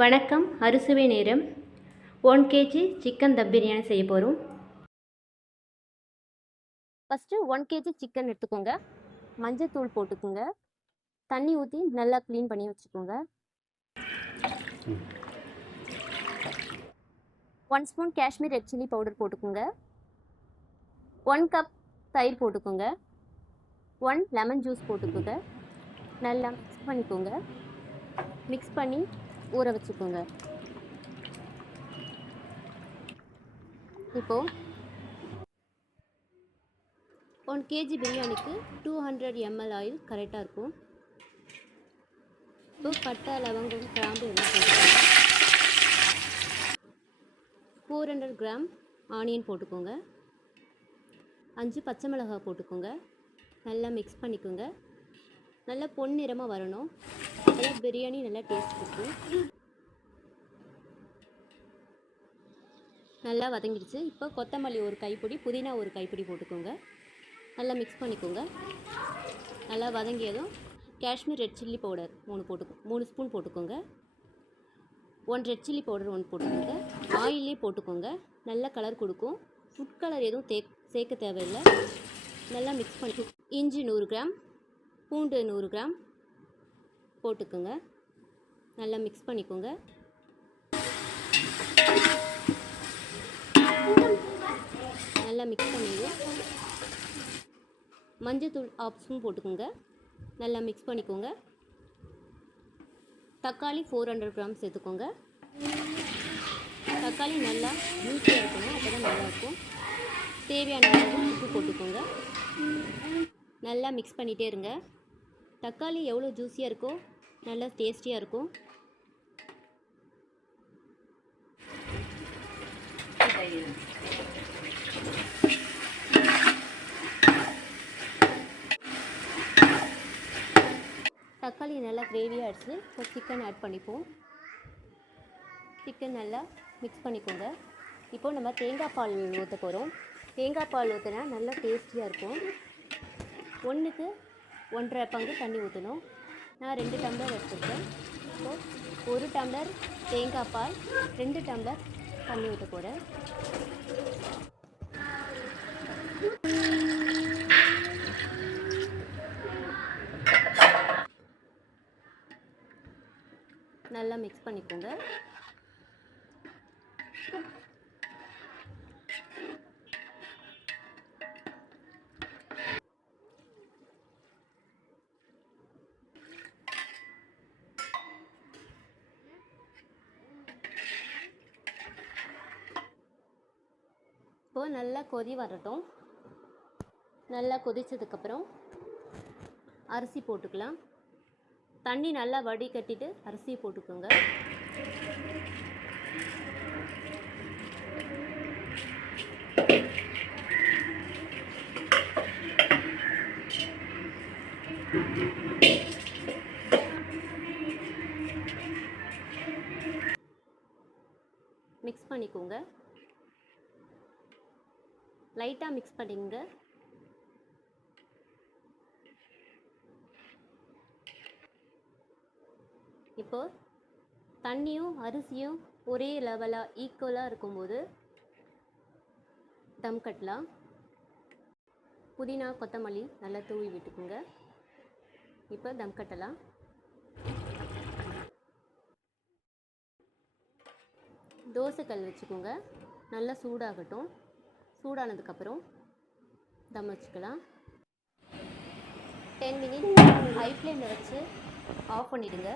வணக்கம். அறுசுவை நேரம். 1 kg சிக்கன் தம் பிரியாணி செய்ய போகிறோம். ஃபஸ்ட்டு 1 kg சிக்கன் எடுத்துக்கோங்க. மஞ்சத்தூள் போட்டுக்கோங்க. தண்ணி ஊற்றி நல்லா க்ளீன் பண்ணி வச்சுக்கோங்க. 1 spoon Kashmir red chilli powder போட்டுக்கோங்க. 1 கப் தயிர் போட்டுக்கோங்க. 1 லெமன் ஜூஸ் போட்டுக்கோங்க. நல்லா மிக்ஸ் பண்ணிக்கோங்க. மிக்ஸ் பண்ணி ஊற வச்சுக்கோங்க. இப்போது 1 kg பிரியாணிக்கு 200 ml ஆயில் கரெக்டாக இருக்கும். இப்போ பட்டை, லவங்கம், கிராம்பு எல்லாம் போட்டுக்கோங்க. 400 கிராம் ஆனியன் போட்டுக்கோங்க. 5 பச்சை மிளகாய் போட்டுக்கோங்க. நல்லா மிக்ஸ் பண்ணிக்கோங்க. நல்லா பொன்னிறமாக வரணும். அப்போதான் பிரியாணி நல்லா டேஸ்ட் இருக்கும். நல்லா வதங்கிடுச்சு. இப்போ கொத்தமல்லி ஒரு கைப்பிடி, புதினா ஒரு கைப்பிடி போட்டுக்கோங்க. நல்லா மிக்ஸ் பண்ணிக்கோங்க. நல்லா வதங்கியதும் Kashmir red chilli powder 3 spoon போட்டுக்கோங்க. 1 ரெட் சில்லி பவுடர் 1 போட்டுக்கோங்க. ஆயிலே போட்டுக்கோங்க. நல்ல கலர் கொடுக்கும். ஃபுட் கலர் எதுவும் சேர்க்க தேவையில்லை. நல்லா மிக்ஸ் பண்ணி இஞ்சி 100 கிராம், பூண்டு 100 கிராம் போட்டுக்கோங்க. நல்லா மிக்ஸ் பண்ணிக்கோங்க. நல்லா மிக்ஸ் பண்ணிடுங்க. மஞ்சத்தூள் 1/2 ஸ்பூன் போட்டுக்கோங்க. நல்லா மிக்ஸ் பண்ணிக்கோங்க. தக்காளி 400 கிராம் சேர்த்துக்கோங்க. தக்காளி நல்லா ஜூஸியாக இருக்கணும், அப்போ தான் நல்லாயிருக்கும். தேவையான அளவு உப்பு போட்டுக்கோங்க. நல்லா மிக்ஸ் பண்ணிகிட்டே இருங்க. தக்காளி எவ்வளோ ஜூஸியாக இருக்கோ நல்லா டேஸ்டியாக இருக்கும். தக்காளி நல்லா கிரேவியாக ஆகிடுச்சு. இப்போ சிக்கன் ஆட் பண்ணிப்போம். சிக்கன் நல்லா மிக்ஸ் பண்ணிக்கோங்க. இப்போது நம்ம தேங்காய் பால் ஊற்ற போகிறோம். தேங்காய் பால் ஊற்றினா நல்லா டேஸ்டியாக இருக்கும். 1க்கு 1.5 பங்கு தண்ணி ஊற்றணும். நான் 2 டம்ளர் எடுத்துருக்கேன். இப்போது 1 டம்ளர் தேங்காய் பால், 2 டம்ளர் தண்ணி ஊற்ற போகிறேன். நல்லா மிக்ஸ் பண்ணிக்கோங்க. இப்போது நல்லா கொதி வரட்டும். நல்லா கொதித்ததுக்கப்புறம் அரிசி போட்டுக்கலாம். தண்ணி நல்லா வடிகட்டிட்டு அரிசி போட்டுக்கோங்க. மிக்ஸ் பண்ணிக்கோங்க. லைட்டாக மிக்ஸ் பண்ணிங்க. இப்போ தண்ணியும் அரிசியும் ஒரே லெவலாக ஈக்குவலாக இருக்கும்போது தம் கட்டலாம். புதினா, கொத்தமல்லி நல்லா தூவி விட்டுக்குங்க. இப்போ தம் கட்டலாம். தோசைக்கல் வச்சுக்கோங்க. நல்லா சூடாகட்டும். சூடானதுக்கப்புறம் தம் வச்சுக்கலாம். 10 மினிட்ஸ் ஹை ஃப்ளேமில் வச்சு ஆஃப் பண்ணிவிடுங்க.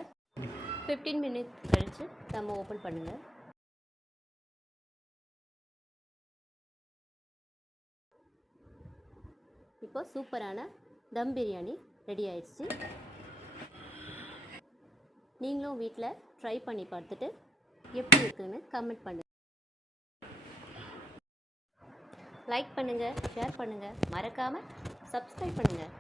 15 மினிட்ஸ் கழித்து தம் ஓப்பன் பண்ணுங்கள். இப்போ சூப்பரான தம் பிரியாணி ரெடி ஆயிடுச்சு. நீங்களும் வீட்டில் ட்ரை பண்ணி பார்த்துட்டு எப்படி இருக்குன்னு கமெண்ட் பண்ணுங்கள். லைக் பண்ணுங்கள், ஷேர் பண்ணுங்கள், மறக்காமல் சப்ஸ்கிரைப் பண்ணுங்கள்.